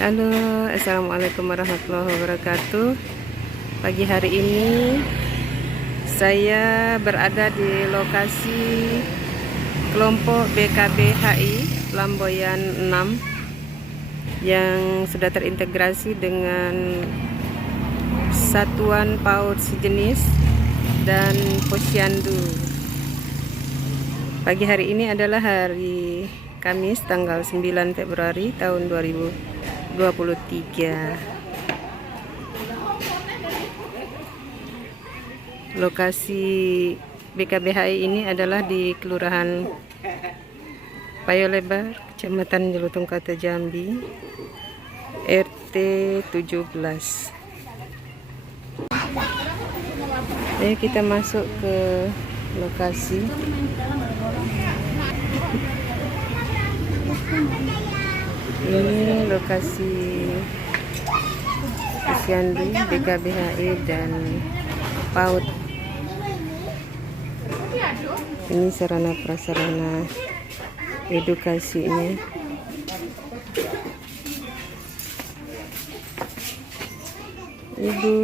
Halo, assalamualaikum warahmatullahi wabarakatuh. Pagi hari ini saya berada di lokasi kelompok BKBHI Lamboyan 6 yang sudah terintegrasi dengan Satuan PAUD sejenis dan Posyandu. Pagi hari ini adalah hari Kamis tanggal 9 Februari tahun 2023. Lokasi BKBHI ini adalah di Kelurahan Payolebar, Kecamatan Jelutong Kota Jambi, RT 17. Ayo kita masuk ke lokasi. Ini lokasi Posyandu, BKBHI dan PAUD. Ini sarana prasarana edukasinya. Ibu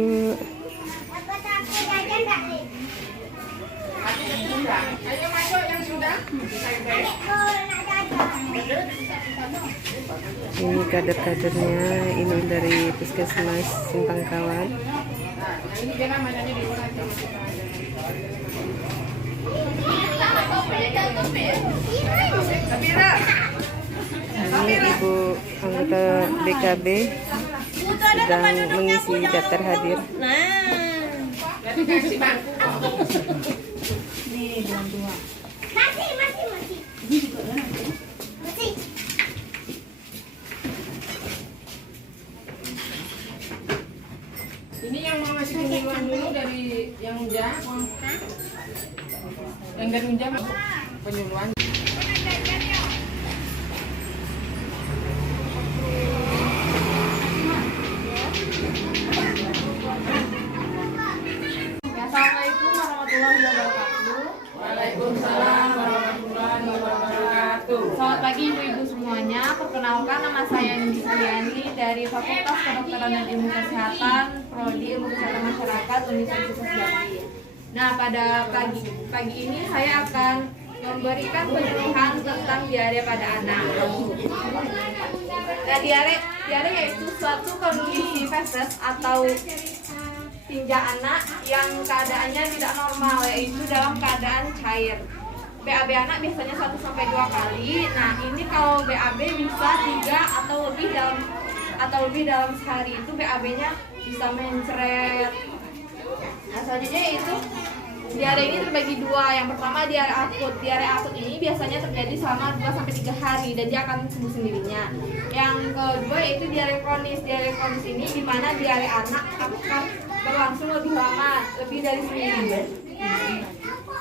ini kader-kadernya, ini dari Puskesmas Simpang Kawan. Ini ibu anggota BKB sedang mengisi daftar hadir. Ini yang mau ngasih penyuluhan dulu dari yang unjah, yang dari unjah penyuluhan. Assalamualaikum warahmatullahi wabarakatuh. Waalaikumsalam warahmatullahi wabarakatuh. Selamat pagi ibu-ibu semuanya. Perkenalkan, nama saya Nindi Suliani dari Fakultas Kedokteran dan Ilmu Kesehatan, Prodi Ilmu Kesehatan Masyarakat Universitas Jambi. Nah, pada pagi ini saya akan memberikan penyuluhan tentang diare pada anak. Nah, diare yaitu suatu kondisi feses atau tinja anak yang keadaannya tidak normal, yaitu dalam keadaan cair. BAB anak biasanya 1-2 kali. Nah, ini kalau BAB bisa 3 atau lebih dalam sehari, itu BAB-nya bisa mencret. Nah, selanjutnya yaitu diare ini terbagi 2. Yang pertama diare akut. Diare akut ini biasanya terjadi selama 2-3 hari dan dia akan sembuh sendirinya. Yang kedua yaitu diare kronis. Diare kronis ini di mana diare anak akan berlangsung lebih lama, lebih dari seminggu.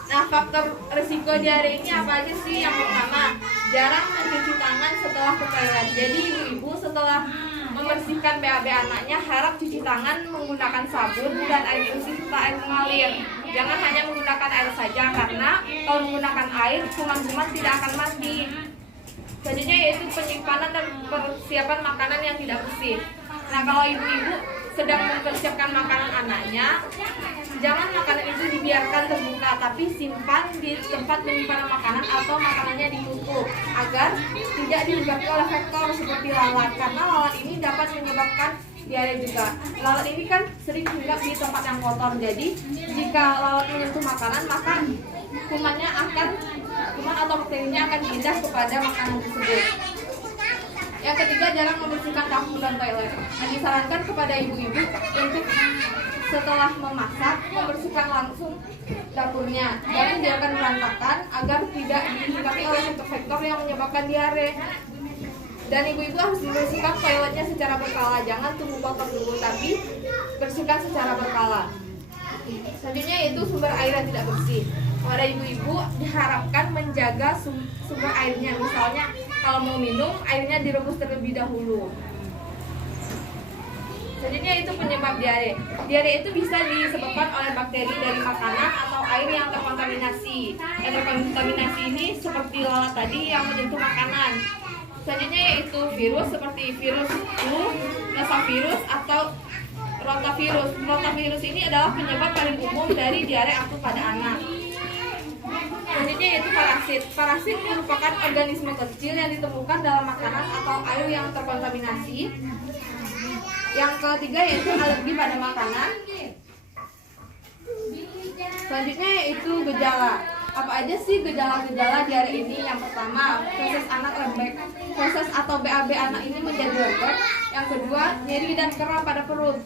Nah, faktor risiko diare ini apa aja sih? Yang pertama, jarang mencuci tangan setelah ke toilet. Jadi ibu-ibu setelah membersihkan BAB anaknya harap cuci tangan menggunakan sabun dan air bersih serta air mengalir. Jangan hanya menggunakan air saja, karena kalau menggunakan air kuman-kuman tidak akan mati. Selanjutnya yaitu penyimpanan dan persiapan makanan yang tidak bersih. Nah, kalau ibu-ibu sedang mempersiapkan makanan anaknya, jangan makanan itu dibiarkan terbuka, tapi simpan di tempat penyimpanan makanan atau makanannya ditutup agar tidak disebabkan oleh faktor seperti lalat, karena lalat ini dapat menyebabkan diare juga. Lalat ini kan sering hinggap di tempat yang kotor, jadi jika lalat menyentuh makanan, maka kuman atau bakterinya akan pindah kepada makanan tersebut. Yang ketiga, jarang membersihkan dapur dan toilet. Nah, disarankan kepada ibu-ibu untuk setelah memasak membersihkan langsung dapurnya. Jangan biarkan berantakan agar tidak dihinggapi oleh faktor-faktor yang menyebabkan diare. Dan ibu-ibu harus membersihkan toiletnya secara berkala. Jangan tunggu kotor dulu, tapi bersihkan secara berkala. Selanjutnya yaitu sumber air yang tidak bersih. Pada ibu-ibu diharapkan menjaga sumber airnya. Misalnya kalau mau minum, airnya direbus terlebih dahulu. Selanjutnya itu penyebab diare. Diare itu bisa disebabkan oleh bakteri dari makanan atau air yang terkontaminasi. Yang terkontaminasi ini seperti lalat tadi yang menyentuh makanan. Selanjutnya yaitu virus seperti virus flu, norovirus atau rotavirus. Rotavirus ini adalah penyebab paling umum dari diare akut pada anak. Selanjutnya yaitu parasit. Parasit merupakan organisme kecil yang ditemukan dalam makanan atau air yang terkontaminasi. Yang ketiga yaitu alergi pada makanan. Selanjutnya yaitu gejala. Apa aja sih gejala-gejala diare ini? Yang pertama, feses anak lembek. Feses atau BAB anak ini menjadi lembek. Yang kedua, nyeri dan kram pada perut.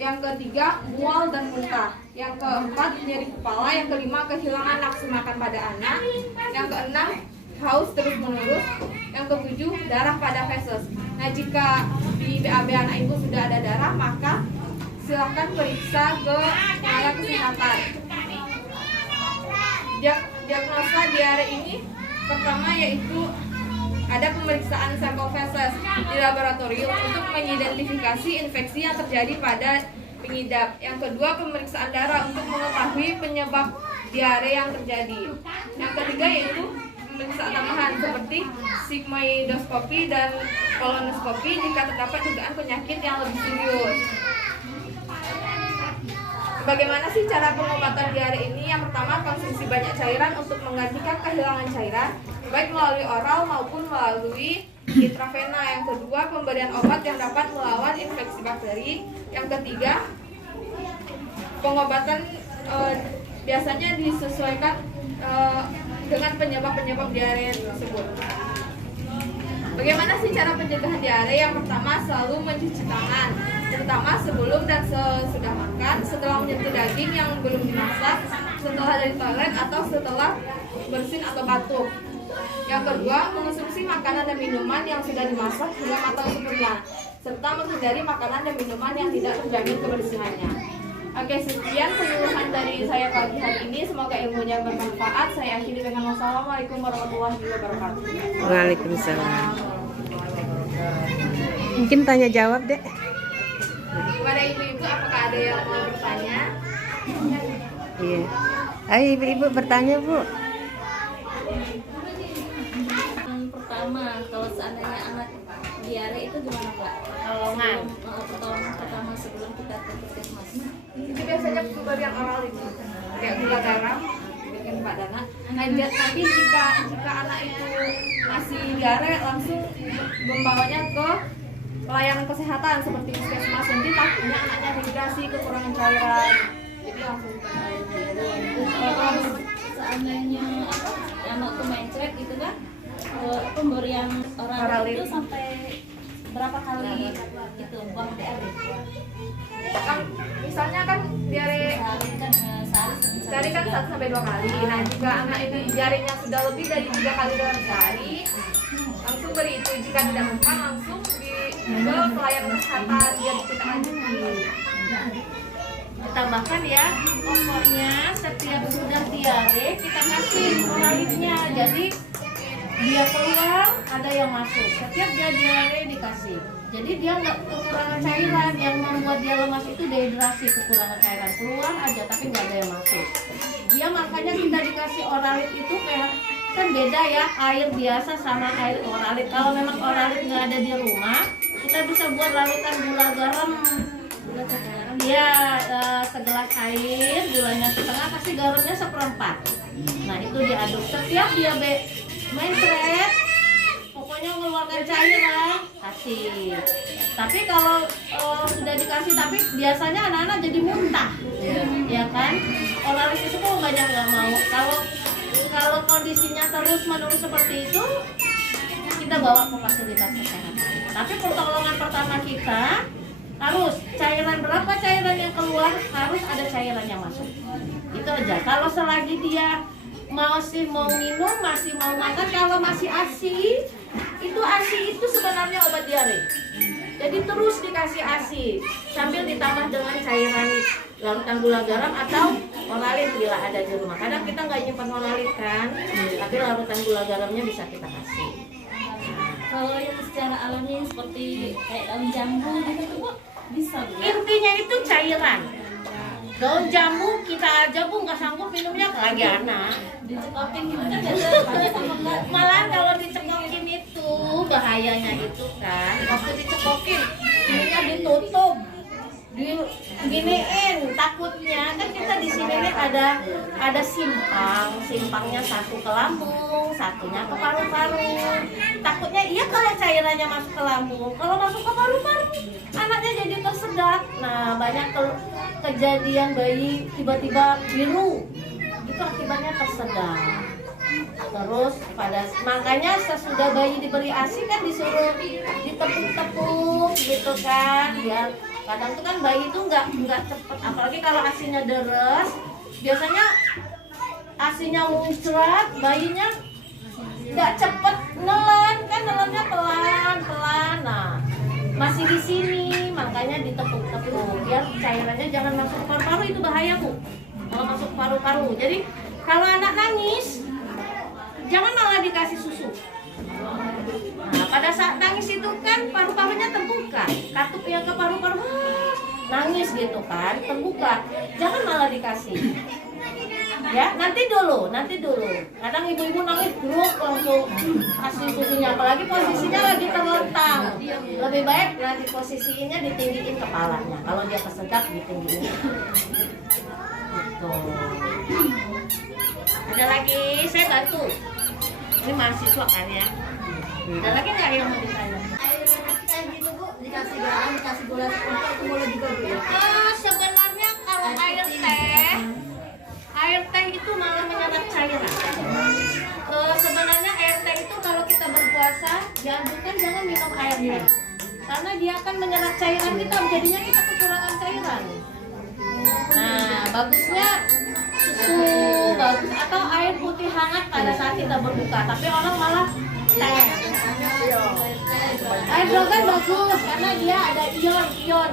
Yang ketiga, mual dan muntah. Yang keempat, nyeri kepala. Yang kelima, kehilangan nafsu makan pada anak. Yang keenam, haus terus-menerus. Yang ketujuh, darah pada feses. Nah, jika di BAB anak ibu sudah ada darah, maka silakan periksa ke tenaga kesehatan. Diagnosa diare ini pertama yaitu ada pemeriksaan sampel feses di laboratorium untuk mengidentifikasi infeksi yang terjadi pada pengidap. Yang kedua, pemeriksaan darah untuk mengetahui penyebab diare yang terjadi. Yang ketiga yaitu pemeriksaan tambahan seperti sigmoidoskopi dan kolonoskopi jika terdapat dugaan penyakit yang lebih serius. Bagaimana sih cara pengobatan diare ini? Yang pertama, konsumsi banyak cairan untuk menggantikan kehilangan cairan, baik melalui oral maupun melalui intravena. Yang kedua, pemberian obat yang dapat melawan infeksi bakteri. Yang ketiga, pengobatan biasanya disesuaikan dengan penyebab-penyebab diare tersebut. Bagaimana sih cara pencegahan diare? Yang pertama, selalu mencuci tangan, terutama sebelum dan sesudah makan, setelah menyentuh daging yang belum dimasak, setelah dari toilet atau setelah bersin atau batuk. Yang kedua, mengonsumsi makanan dan minuman yang sudah dimasak hingga matang sempurna, serta menghindari makanan dan minuman yang tidak terjamin kebersihannya. Oke, sekian penyuluhan dari saya pagi hari ini. Semoga ilmunya bermanfaat. Saya akhiri dengan wassalamualaikum warahmatullahi wabarakatuh. Waalaikumsalam. Mungkin tanya jawab deh. Kepada ibu-ibu, apakah ada yang mau bertanya? Iya. Ayo ibu-ibu bertanya, Bu. Yang pertama, kalau seandainya anak diare itu gimana, Pak? Pertolongan pertama sebelum kita ke puskesmas. Itu biasanya pemberian oral itu kayak gula garam, bikin Pak Dana. Nanti jika anak itu masih diare, langsung membawanya ke pelayanan kesehatan seperti puskesmas. Nanti takutnya anaknya dehidrasi, kekurangan cairan, jadi langsung Kalau seandainya anak tuh mencret gitu kan, pemberian oral itu sampai berapa kali gitu buang diare? Misalnya kan diare sehari kan 1 sampai 2 kali. Nah, jika anak itu diarenya sudah lebih dari 3 kali dalam sehari, langsung beri itu. Jika tidak mempan, langsung ke pelayanan kesehatan biar kita lanjuti. Tambahkan ya, pokoknya setiap sudah diare kita kasih oralitnya. Jadi dia keluar ada yang masuk. Setiap dia diare dikasih. Jadi dia nggak kekurangan cairan. Yang membuat dia lemas itu dehidrasi, kekurangan cairan keluar aja tapi nggak ada yang masuk. Dia makanya kita dikasih oralit itu kayak kan beda ya, air biasa sama air oralit. Kalau memang oralit nggak ada di rumah, kita bisa buat larutan gula garam. Ya, segelas air, gulanya setengah, kasih garamnya 1/4. Nah itu diaduk. Setiap dia mencret, pokoknya mengeluarkan cairan, kasih. Tapi kalau sudah dikasih, tapi biasanya anak-anak jadi muntah, ya kan? Oralit itu kok banyak nggak mau. Kalau kondisinya terus-menerus seperti itu, kita bawa ke fasilitas kesehatan. Tapi pertolongan pertama kita harus cairan berapa cairan yang keluar, harus ada cairan yang masuk. Itu aja. Kalau selagi dia masih mau minum, masih mau makan, kalau masih ASI, itu sebenarnya obat diare. Jadi terus dikasih ASI sambil ditambah dengan cairan larutan gula garam atau oralit bila ada di rumah. Kadang kita nggak nyimpan oralit kan, tapi larutan gula garamnya bisa kita kasih. Kalau yang secara alami seperti kayak daun jambu gitu Bu, bisa Bu. Intinya itu cairan. Daun jambu kita aja Bu nggak sanggup minumnya lagi anak. Dicekokin gitu kan biasa sama enggak. Malah kalau dicekokin itu bahayanya itu kan waktu dicekokin hidungnya ditutup, diginiin, takutnya kan kita di sini nih ada simpangnya satu ke lambung, satunya ke paru-paru. Takutnya iya kalau cairannya masuk ke lambung, kalau masuk ke paru-paru anaknya jadi tersedak. Nah banyak kejadian bayi tiba-tiba biru, itu akibatnya tersedak. Terus makanya sesudah bayi diberi ASI kan disuruh ditepuk-tepuk gitu kan, biar kadang tuh kan bayi itu nggak cepet, apalagi kalau ASINya deres, biasanya ASINya muncrat, bayinya nggak cepet nelen kan, nelennya pelan-pelan. Nah masih di sini makanya ditepuk-tepuk biar cairannya jangan masuk ke paru-paru, itu bahaya Bu kalau masuk ke paru-paru. Jadi kalau anak nangis jangan malah dikasih susu. Nah, pada saat nangis itu kan paru-parunya terbuka, katup yang ke paru-paru nangis gitu kan, terbuka. Jangan malah dikasih. Ya, nanti dulu. Kadang ibu-ibu nangis druk langsung kasih susunya, apalagi posisinya lagi terlentang. Lebih baik nanti posisinya ditinggiin kepalanya. Kalau dia kesedak ditinggiin. Gitu. Ada lagi, saya bantu. Ini mahasiswa kan ya. Ada lagi nggak yang mau ditanya? Air gitu Bu, dikasih garam, dikasih gula seperti itu boleh juga Bu ya? Sebenarnya kalau air teh itu malah menyerap cairan. Sebenarnya air teh itu kalau kita berpuasa dianjurkan jangan minum air teh, karena dia akan menyerap cairan kita, jadinya kita kekurangan cairan. Nah bagusnya susu bagus atau air putih hangat pada saat kita berbuka, tapi orang malah teh. Air dogan bagus karena dia ada ion.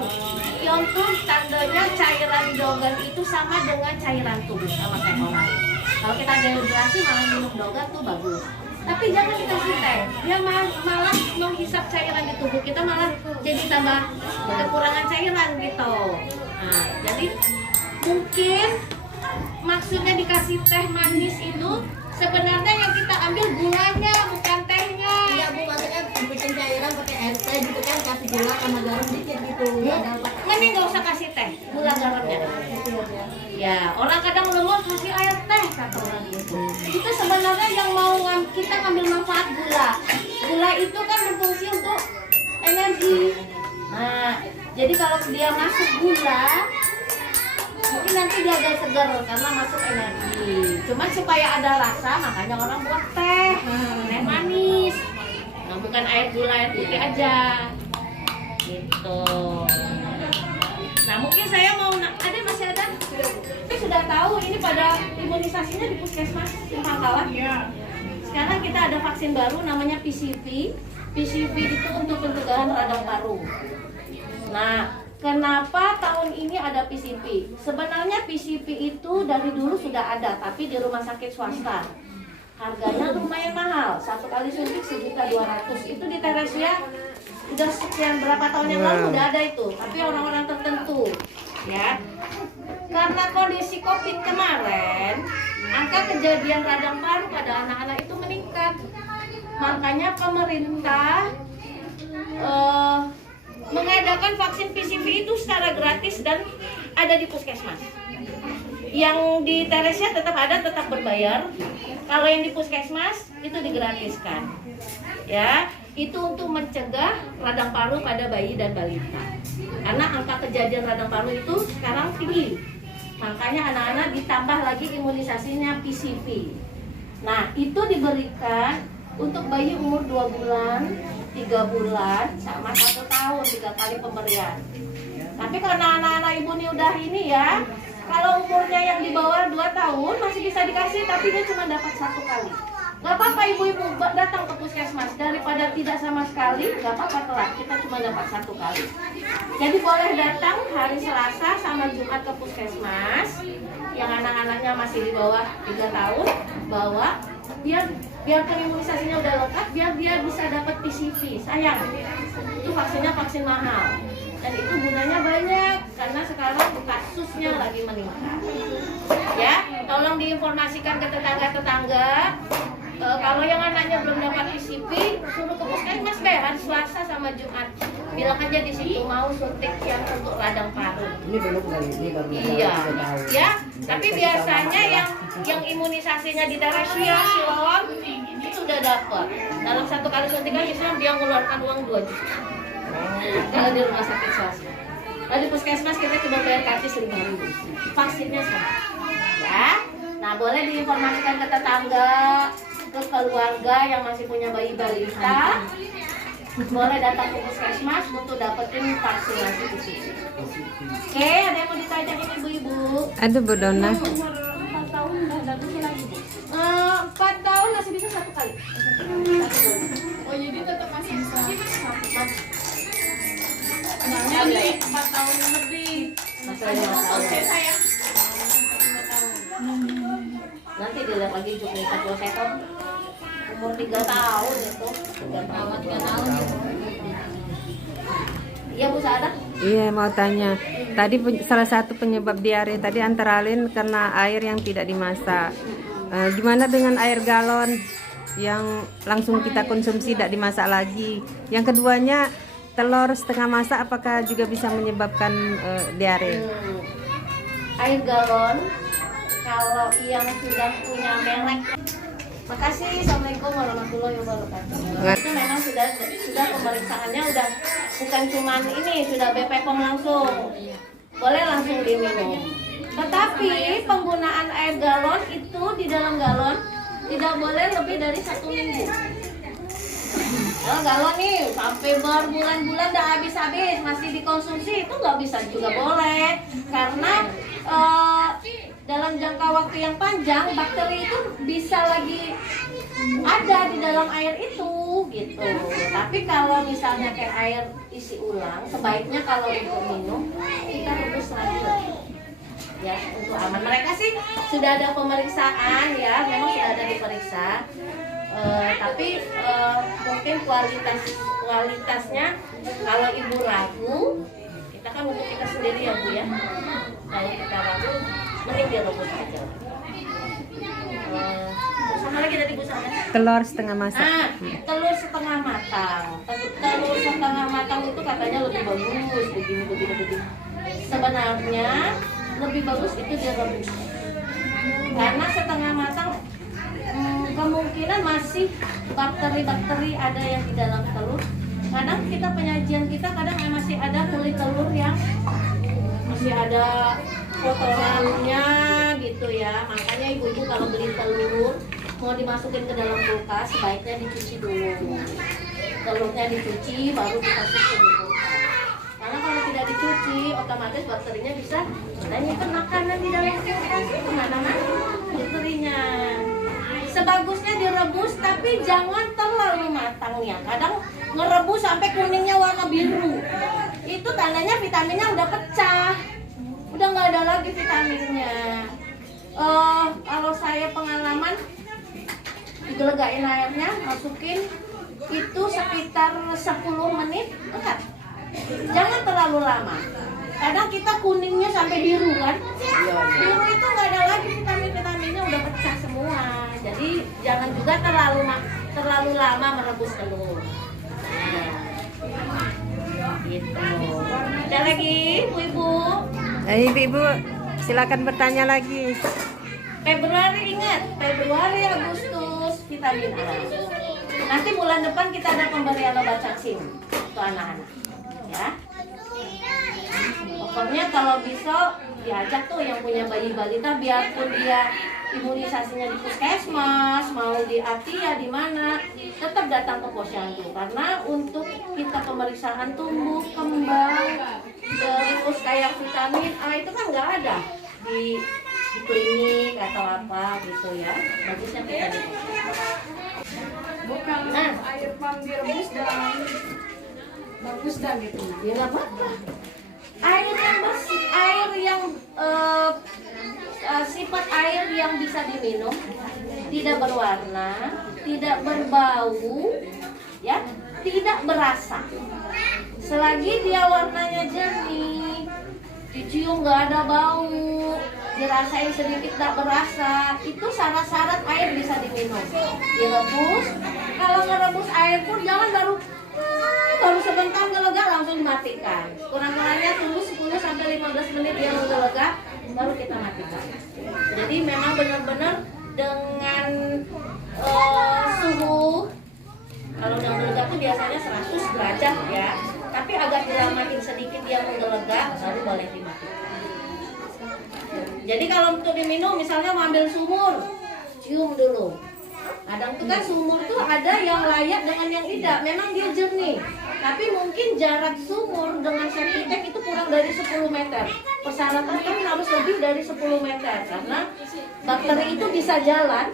Ion tuh tandanya cairan dogan itu sama dengan cairan tubuh, sama kayak orang. Kalau kita dehidrasi malah minum dogan tuh bagus. Tapi jangan dikasih teh, dia malah menghisap cairan di tubuh kita, malah jadi tambah kekurangan cairan gitu. Nah, jadi mungkin maksudnya dikasih teh manis itu sebenarnya yang kita ambil gulanya bukan tehnya. Iya Bu, maksudnya bikin cairan pakai air teh gitu kan, kasih gula sama garam dikit gitu. Mending nggak usah kasih teh, gula garamnya. Ya, orang kadang lemes kasih air teh kata orang gitu. Itu sebenarnya yang mau kita ngambil manfaat gula. Gula itu kan berfungsi untuk energi. Nah, jadi kalau dia masuk gula, mungkin nanti dia agak segar karena masuk energi. Cuma supaya ada rasa, makanya orang buat teh manis. Nah, bukan air gula, air putih aja. Gitu. Nah, mungkin saya mau masih ada? Tapi sudah tahu ini pada imunisasinya di Puskesmas Simpang Kawat. Sekarang kita ada vaksin baru namanya PCV. PCV itu untuk pencegahan radang paru. Nah, kenapa tahun ini ada PCV? Sebenarnya PCV itu dari dulu sudah ada, tapi di rumah sakit swasta. Harganya lumayan mahal, satu kali suntik 1.200.000. Itu di Teresia udah sekian berapa tahun yang lalu udah ada itu, tapi orang-orang tertentu, ya. Karena kondisi COVID kemarin, angka kejadian radang paru pada anak-anak itu meningkat. Makanya pemerintah mengadakan vaksin PCV itu secara gratis dan ada di puskesmas. Yang di Teresia tetap ada, tetap berbayar. Kalau yang di puskesmas itu digratiskan. Ya, itu untuk mencegah radang paru pada bayi dan balita. Karena angka kejadian radang paru itu sekarang tinggi. Makanya anak-anak ditambah lagi imunisasinya PCV. Nah, itu diberikan untuk bayi umur 2 bulan, 3 bulan, sama 1 tahun, 3 kali pemberian. Tapi karena anak-anak ibu nih udah ini ya, kalau umurnya yang di bawah 2 tahun masih bisa dikasih, tapi dia cuma dapat 1 kali. Gak apa-apa ibu-ibu datang ke puskesmas, daripada tidak sama sekali, gak apa-apa telat, kita cuma dapat 1 kali. Jadi boleh datang hari Selasa sama Jumat ke puskesmas, yang anak-anaknya masih di bawah 3 tahun, bawa, biar imunisasinya udah lengkap, biar dia bisa dapat PCV. Sayang, itu vaksinnya vaksin mahal. Dan itu gunanya banyak, karena sekarang kasusnya lagi meningkat. Ya, tolong diinformasikan ke tetangga-tetangga Kalau yang anaknya belum dapat PCP, suruh ke puskesmas deh hari Selasa sama Jumat. Bilang aja di situ mau suntik yang untuk radang paru. Ini belum kali, ini baru Iya, bisa tahu. ya. Tapi biasanya yang imunisasinya di darah siwawang itu udah dapat. Dalam satu kali suntikan biasanya dia mengeluarkan uang 2 juta. Kalau di rumah sakit swasta. Kalau di puskesmas kita cuma bayar karcis 5.000. Vaksinnya sama. Ya. Nah, boleh diinformasikan ke tetangga, ke keluarga yang masih punya bayi balita. Boleh datang ke puskesmas untuk dapetin vaksinasi di sini. Oke, ada yang mau ditanyain ibu-ibu? Ada Bu Dona. Umur 4 tahun udah bisa lagi, Bu? 4 tahun masih bisa 1 kali. Oh jadi tetap masih bisa. Anaknya Jadi 4 tahun lebih. Masih 5 tahun. Saya. Nanti dilihat lagi juknya satu sekon. Umur 3 tahun itu. 3 tahun. Iya Bu Saada? Iya, mau tanya. Tadi salah satu penyebab diare tadi antara lain karena air yang tidak dimasak. Gimana dengan air galon yang langsung kita konsumsi tidak dimasak lagi? Yang keduanya telur setengah masak apakah juga bisa menyebabkan diare? Air galon kalau yang sudah punya merek. Makasih. Assalamualaikum warahmatullahi wabarakatuh. Itu memang sudah pemeriksaannya udah bukan cuman ini, sudah BPOM langsung. Boleh langsung diminum. Tetapi penggunaan air galon itu di dalam galon tidak boleh lebih dari 1 minggu. Kalau galon nih sampai berbulan-bulan dah habis-habis masih dikonsumsi itu nggak bisa juga boleh, karena dalam jangka waktu yang panjang bakteri itu bisa lagi ada di dalam air itu gitu. Tapi kalau misalnya kayak air isi ulang, sebaiknya kalau untuk minum kita rebus lagi ya untuk aman. Mereka sih sudah ada pemeriksaan ya, memang sudah ada diperiksa. Tapi mungkin kualitasnya kalau ibu ragu, kita kan untuk kita sendiri ya Bu ya. Kalau kita ragu, mending direbus aja. Sama lagi dari Bu Sana. Telur setengah masak. Nah, telur setengah matang. Telur setengah matang itu katanya lebih bagus, begini. Sebenarnya lebih bagus itu direbus. Karena setengah matang kemungkinan masih bakteri-bakteri ada yang di dalam telur. Kadang kita penyajian kita kadang masih ada kulit telur yang masih ada kotorannya gitu ya. Makanya ibu-ibu kalau beli telur mau dimasukin ke dalam kulkas sebaiknya dicuci dulu. Telurnya dicuci baru dimasukin ke kulkas. Karena kalau tidak dicuci otomatis bakterinya bisa nyimpen makanan di dalam kulkas itu mana-mana bakterinya. Sebagusnya direbus tapi jangan terlalu matangnya. Kadang ngerebus sampai kuningnya warna biru. Itu tandanya vitaminnya udah pecah. Udah nggak ada lagi vitaminnya. Kalau saya pengalaman digelegain airnya, masukin itu sekitar 10 menit, enggak. Jangan terlalu lama. Kadang kita kuningnya sampai biru kan. Biru itu nggak ada lagi vitaminnya udah pecah semua. Jadi jangan juga terlalu lama merebus telur. Gitu. Ada lagi ibu-ibu? Ibu silakan bertanya lagi. Februari ingat, Februari Agustus vitamin A. Nanti bulan depan kita ada pemberian obat cacing untuk anak-anak. Ya. Pokoknya kalau bisa diajak tuh yang punya bayi balita biarpun dia imunisasinya di puskesmas, mau di Atia di mana, tetap datang ke posyandu karena untuk kita pemeriksaan tumbuh kembang terus kayak vitamin A itu kan nggak ada di klinik atau apa gitu ya. Bagusnya kita di Bukan air pam direbus dan bagus dah gitu. Ya nggak apa-apa. Air yang bersih, air yang sifat air yang bisa diminum, tidak berwarna, tidak berbau, ya, tidak berasa. Selagi dia warnanya jernih, dicium nggak ada bau, dirasain sedikit tak berasa, itu syarat-syarat air bisa diminum. Direbus, kalau ngerebus air pun jangan baru sebentar ngelegak langsung dimatikan. Kurang-kurangnya tunggu 10-15 menit dia ngelegak, baru kita matikan. Jadi memang benar-benar dengan suhu, kalau udah ngelegak tuh biasanya 100 derajat ya, tapi agak dilamatin sedikit dia mengelegak, baru boleh dimatikan. Jadi kalau untuk diminum, misalnya mau ambil sumur, cium dulu. Kadang tuh kan sumur tuh ada yang layak dengan yang tidak. Memang dia jernih, tapi mungkin jarak sumur dengan septic tank itu kurang dari 10 meter. Persyaratan kan harus lebih dari 10 meter, karena bakteri itu bisa jalan.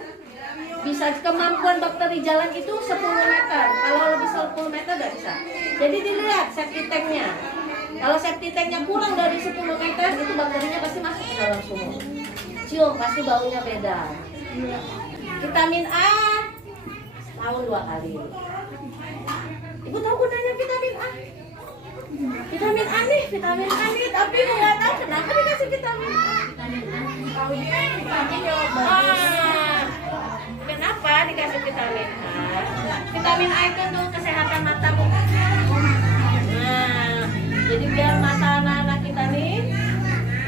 Kemampuan bakteri jalan itu 10 meter. Kalau lebih 10 meter nggak bisa. Jadi dilihat septic tanknya. Kalau septic tanknya kurang dari 10 meter, itu bakterinya pasti masuk ke dalam sumur. Cium, pasti baunya beda. Vitamin A tahun 2 kali. Ibu tahu gunanya vitamin A? Vitamin A nih, tapi nggak tahu kenapa dikasih vitamin A. Kenapa dikasih vitamin A? Vitamin A itu untuk kesehatan mata, Bu. Nah, jadi biar mata anak-anak kita nih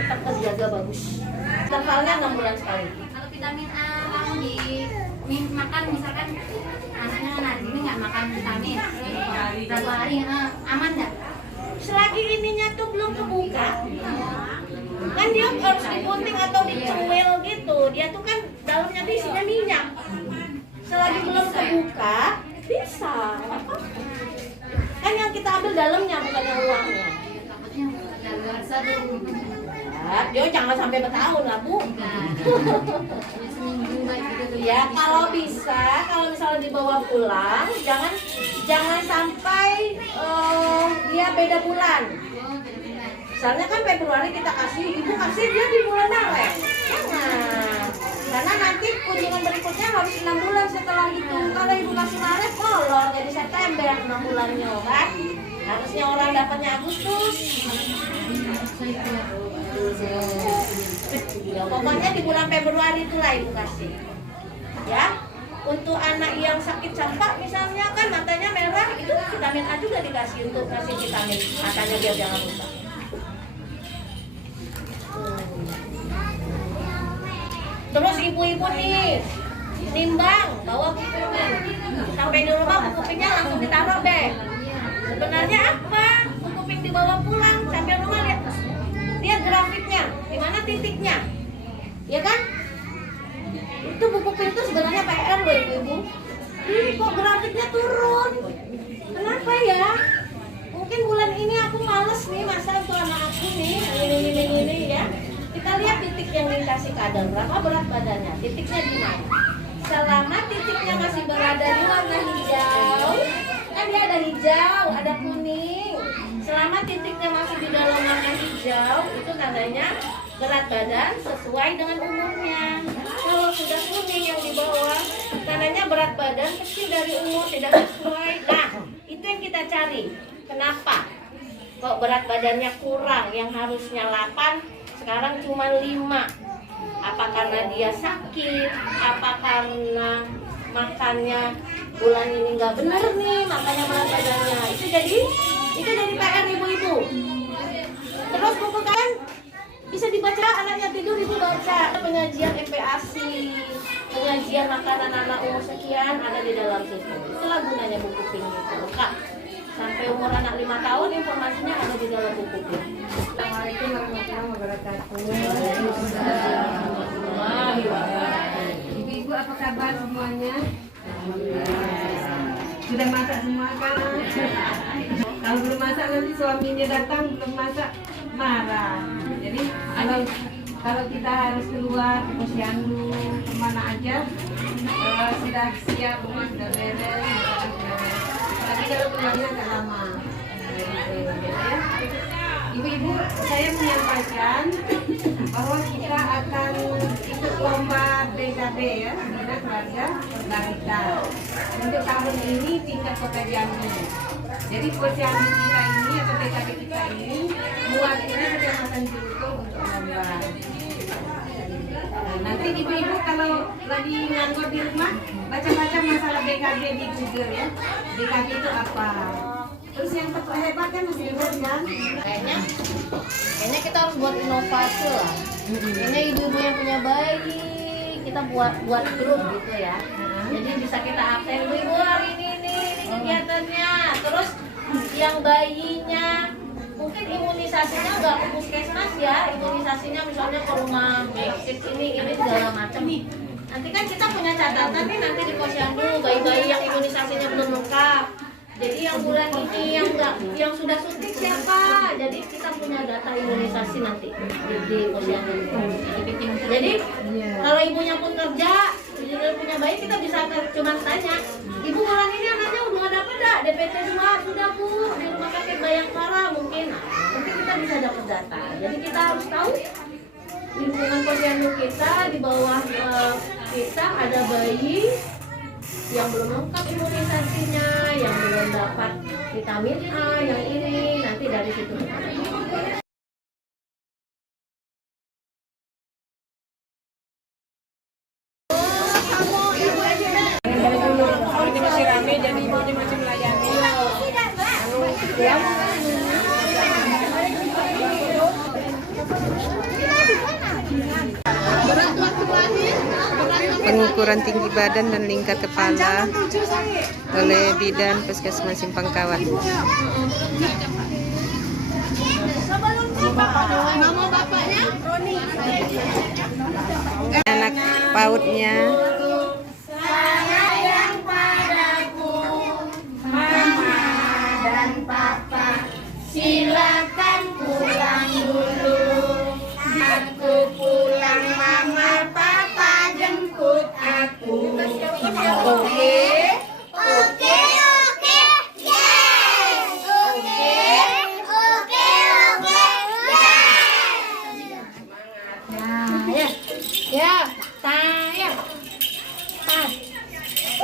tetap terjaga bagus. Intervalnya 6 bulan sekali. Kalau vitamin A mau makan, misalkan anaknya hari ini nggak makan vitamin, berapa hari aman nggak? Selagi ininya tuh belum kebuka, kan dia harus digunting atau dicemil gitu. Dia tuh kan dalamnya tuh isinya minyak. Selagi belum kebuka, bisa. Kan yang kita ambil dalamnya, bukan yang luarnya. Takutnya daluarsa tuh. Dia jangan sampai bertahun lah, Bu. Seminggu gitu Ya, kalau bisa, kalau misalnya dibawa pulang, jangan sampai dia beda bulan. Misalnya kan Februari kita kasih, Ibu kasih dia di bulan Maret. Jangan. Karena nanti kunjungan berikutnya harus 6 bulan setelah itu. Kalau Ibu kasih Maret, kolor jadi September 6 bulannya kan. Harusnya orang dapatnya Agustus. Ya, pokoknya di bulan Februari itulah Ibu kasih. Ya, untuk anak yang sakit campak misalnya kan matanya merah, itu vitamin A juga dikasih untuk kasih vitamin matanya biar jangan rusak. Terus ibu-ibu nih nimbang bawa buku sampai di rumah buku kupingnya langsung ditaruh deh. Sebenarnya apa? Buku kuping dibawa pulang sampai rumah lihat grafiknya, di mana titiknya, ya kan? Itu buku kuping itu sebenarnya PR loh ibu-ibu. Ini kok grafiknya turun? Kenapa ya? Mungkin bulan ini aku males nih masa untuk anak aku nih ini ya. Kita lihat titik yang dikasih kadar berapa berat badannya, titiknya di mana. Selama titiknya masih berada di warna hijau, kan dia ada hijau, ada kuning. Selama titiknya masih di dalam warna hijau, itu tandanya berat badan sesuai dengan umurnya. Kalau sudah kuning yang di bawah, tandanya berat badan kecil dari umur, tidak sesuai. Nah, itu yang kita cari. Kenapa? Kok berat badannya kurang, yang harusnya 8, sekarang cuma 5. Apa karena dia sakit? Apa karena makannya bulan ini nggak benar nih, makanya berat badannya? Itu jadi PR ibu-ibu. Terus buku kan bisa dibaca, anaknya tidur ibu baca. Penyajian MPASI, penyajian makanan anak umur sekian ada di dalam situ. Itulah gunanya buku pink itu, lengkap. Sampai umur anak 5 tahun informasinya ada di dalam buku pink. Assalamualaikum warahmatullahi wabarakatuh. Ibu-ibu apa kabar semuanya? Sudah masak semua kan? Kalau belum masak nanti suaminya datang belum masak marah. Jadi kalau kita harus keluar ke posyandu kemana aja sudah siap, rumah sudah beres, tapi kalau pulangnya agak lama. Ibu-ibu, saya menyampaikan bahwa kita akan ikut lomba PKB ya, Bina Keluarga Berbalita. Untuk tahun ini tingkat Kota Jambi. Jadi posyandu kita ini atau PKB kita ini mewakili Kecamatan Ciluku untuk lomba. Nanti ibu-ibu kalau lagi nganggur di rumah baca-baca masalah BKB di Google ya. BKB itu apa? Terus yang terhebat kan mesti dibuat kan? Kayaknya kita harus buat inovasi lah. Ini ibu-ibu yang punya bayi, kita buat grup gitu ya. Jadi bisa kita absen, ibu hari ini kegiatannya. Terus yang bayinya mungkin imunisasinya nggak ke puskesmas ya, imunisasinya misalnya ke rumah basic ini segala macam. Nanti kan kita punya catatan nih nanti di posyandu bayi-bayi yang imunisasinya belum lengkap. Jadi yang bulan ini yang sudah suntik siapa? Jadi kita punya data imunisasi nanti di posyandu. Jadi kalau ibunya pun kerja, ibunya punya bayi kita bisa cuma tanya, ibu bulan ini anaknya udah dapat enggak DPT 2 sudah bu di rumah sakit Bayangkara mungkin. Mungkin kita bisa dapat data. Jadi kita harus tahu lingkungan posyandu kita di bawah kita ada bayi yang belum lengkap imunisasinya, yang belum dapat vitamin A, yang ini nanti dari situ. Ini masih rame jadi ibunya masih melayani. Pengukuran tinggi badan dan lingkar kepala oleh Bidan Puskesmas Simpang Kawat. Nama bapaknya Roni. Anak pautnya. Sayang padaku, Mama dan Papa, silakan pulang dulu. Aku pulang, Mama Papa jemput aku. Oke? Oke, oke, yes. Oke, oke, oke, yes. Ya, sayang.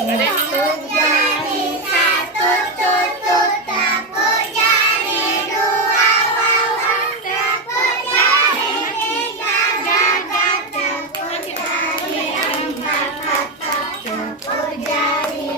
Satu jari, satu tutut, tepuk jari, dua wawan, tepuk jari, tiga gagak, tepuk jari, empat patah, tepuk jari,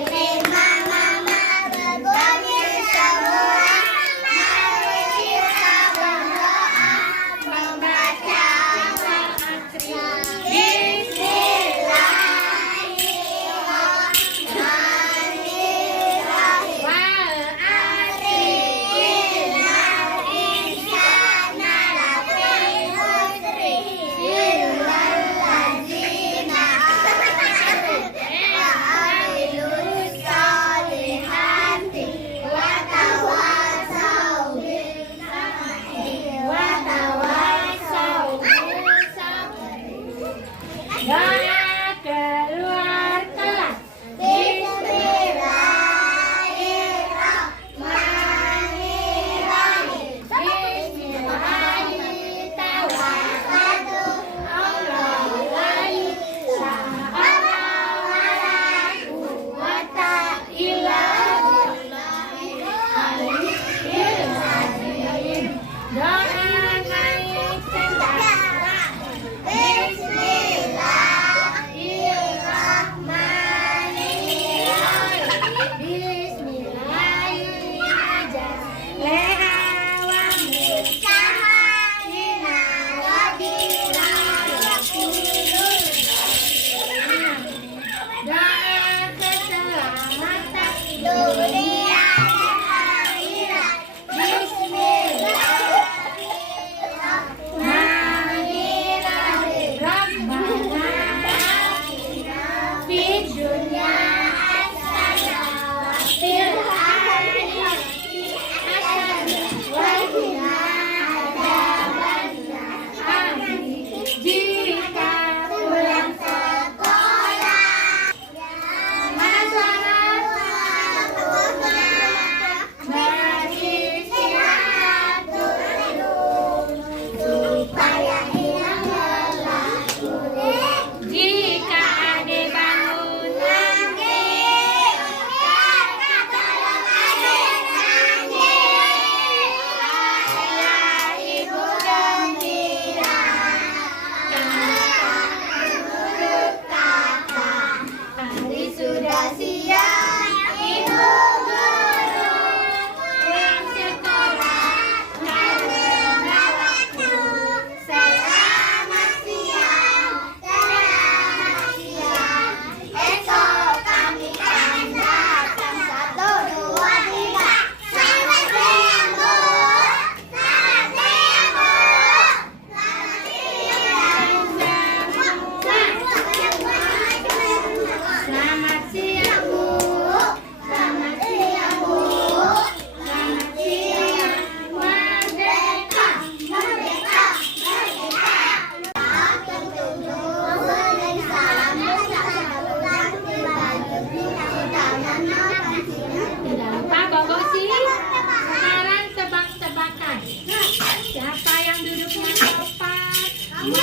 Ya,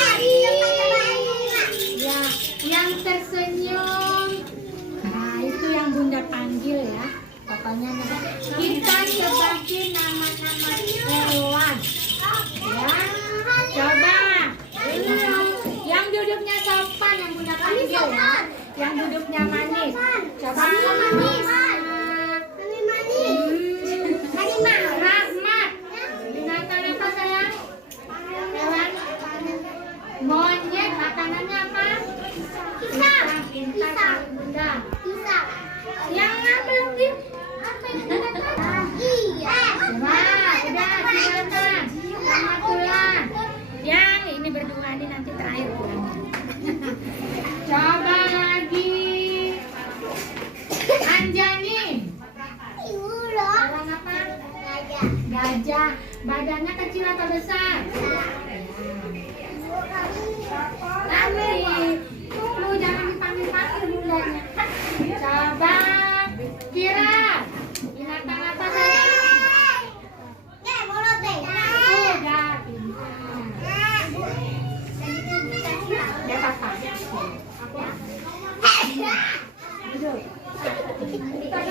yang tersenyum. Nah, itu yang Bunda panggil ya. Pokoknya kita sebagai nama-nama hewan. Ya, coba. Yang duduknya sopan yang Bunda panggil ya. Yang duduknya manis. Coba. Manis. Rahmat. Binatang apa sayang? Hewan. Monyet. Makanannya apa? Pintar. Pintar Bunda. Yang apa sih? Wah, udah silakan. Selamat pulang. Yang ini berdua ini nanti terakhir pulangnya. Coba lagi. Anjani. Hewan apa? Gajah. Badannya kecil atau besar? Nanti. Tunggu, jangan dipanggil-panggil bundanya. Coba. Kira. Binatang apa sayang? Udah, pintar. Ya, Papa. Duduk. Pintar.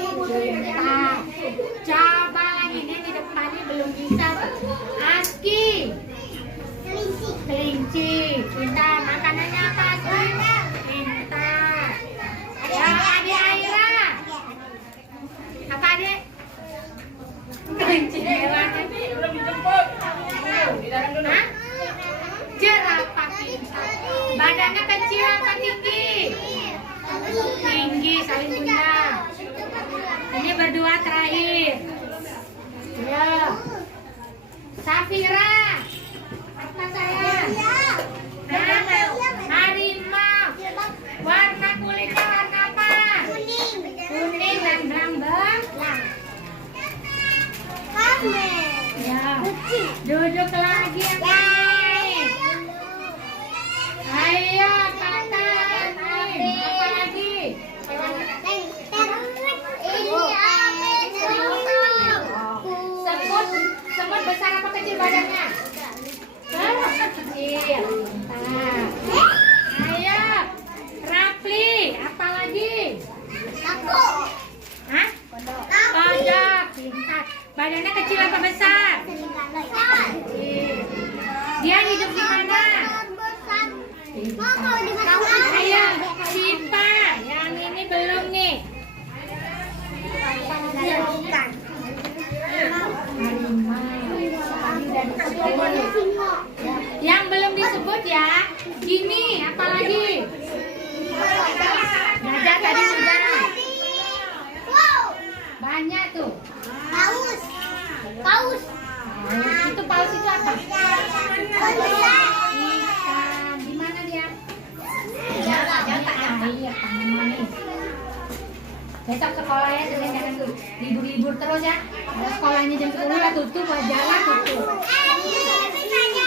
Coba lagi, ini di depannya belum bisa. Aski. Kelinci. Pintar. Makanannya apa, Aski? Pintar. Ya, Adik Aira. Apa, Adik? Kelinci. Hewannya. Hah? Jerapah pintar. Badannya kecil apa tinggi? Tinggi, saling Bunda. Ini berdua terakhir. Ya. Safira. Apa sayang? Harimau. Warna kulitnya warna apa? Kuning dan berambang. Ya. Duduk lagi yang baik. Ayo kakak. Apa lagi? Semut besar apa kecil badannya? Kecil. Ayo. Rapli. Apa lagi? Hah? Kodok. Pintar. Badannya kecil apa besar? Kecil. Dia hidup di mana? Ayo, Sipa. Yang ini belum nih. Yang belum disebut ya. Gini, apa lagi? Gajah tadi sudah. Banyak tuh. Paus. Itu paus itu apa? Ikan. Di mana dia? Iya, tangan manis. Besok sekolah ya, jangan libur-libur terus ya. Kalau sekolahnya jam 10 ya tutup, jalan tutup.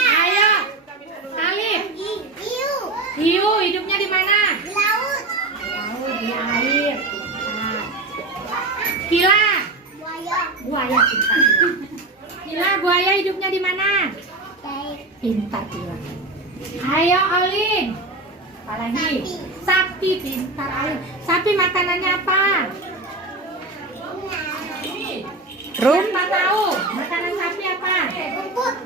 Ayo, Alif. Hiu, hidupnya di mana? Di laut, di air. Kila. Buaya pintar. Kila, buaya hidupnya di mana? Pintar Kila. Ayo Olin. Apalagi? Sapi pintar Olin. Sapi makanannya apa? Siapa tahu? Makanan sapi apa?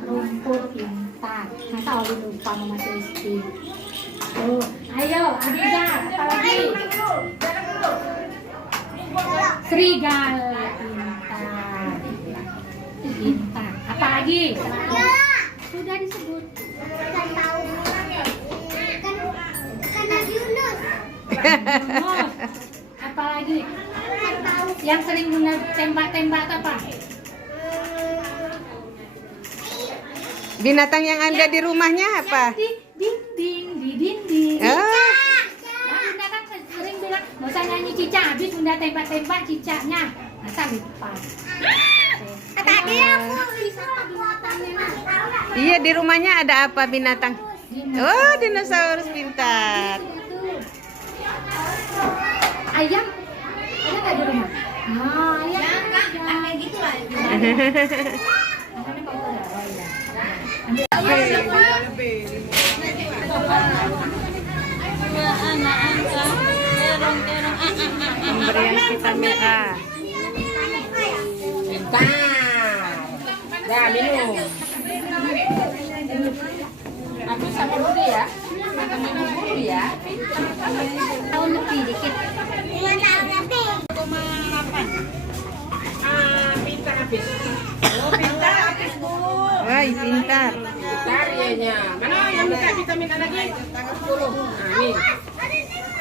Rumput pintar. Masa Olin lupa sama Kristi? Oh, ayo Adiza. Apalagi? Serigala pintar. Pintar. Apa lagi? Sudah disebut. Apa lagi? Yang sering Bunda tembak-tembak apa? Binatang yang ada di rumahnya apa? Di dinding, di dinding. Bunda kan sering bilang, nggak usah nyanyi cicak, habis Bunda tembak-tembak cicaknya. Masa lupa? Tadi aku bisa binatangnya. Iya, di rumahnya ada apa binatang? Oh, dinosaurus pintar. Ayam ada nggak di rumah? Ayam kayak gitu lah. Namanya Pak Udara. kamera. Bentar. Ya, minum. Aku sama Budi ya. Minum dulu ya. Tahun lebih dikit. 8. Pintar habis. Oh, pintar habis, Bu. Wah, pintar. Pintar ya. Mana yang minta vitamin A lagi? 10. Nah, ini.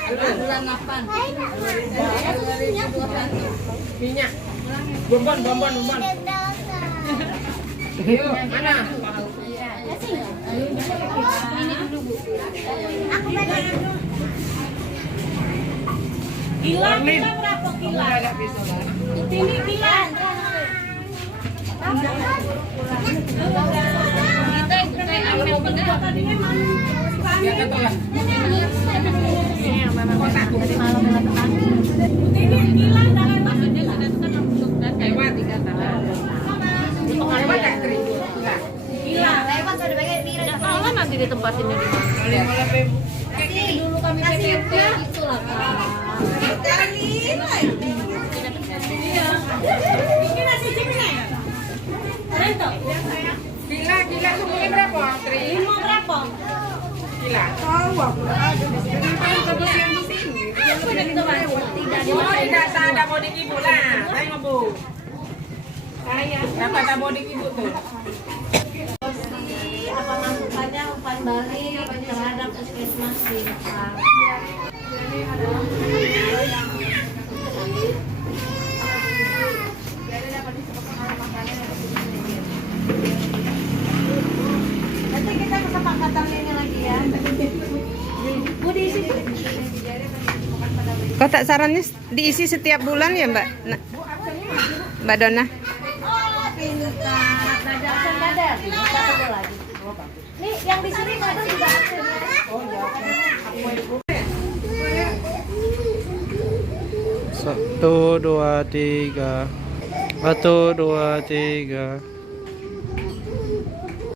Bulan 8. Minyak. Bonbon. Yuk, mana? Kilang kita berapa kilang? Ini kilang. Ya, ketelan. Ini kilang dalam Maksudnya sudah tetap untuk lewat 3 tahun. Lewat tak terigu. Enggak. kilang. Kalau nanti ditempatinnya di mana? Dulu kami PPP itulah Kak. Ini nasi cipnya. Rento. Gila semuanya berapa? Tri? Lima berapa? Gila. Tahu aku. Oh, tidak ada bodik ibu lah. Tengok Bu. Saya dapat ada bodik ibu tuh. Apa masukannya umpan balik terhadap puskesmas Bintang? Nanti kita kesepakatannya lagi ya. Budi isi. Kotak sarannya diisi setiap bulan ya Mbak? Mbak Dona? Oh, pintar. Belajar aksen badar. Kita coba lagi. Nih, yang di sini ada juga aksennya. Oh, ya. 1, 2, 3. 1, 2, 3.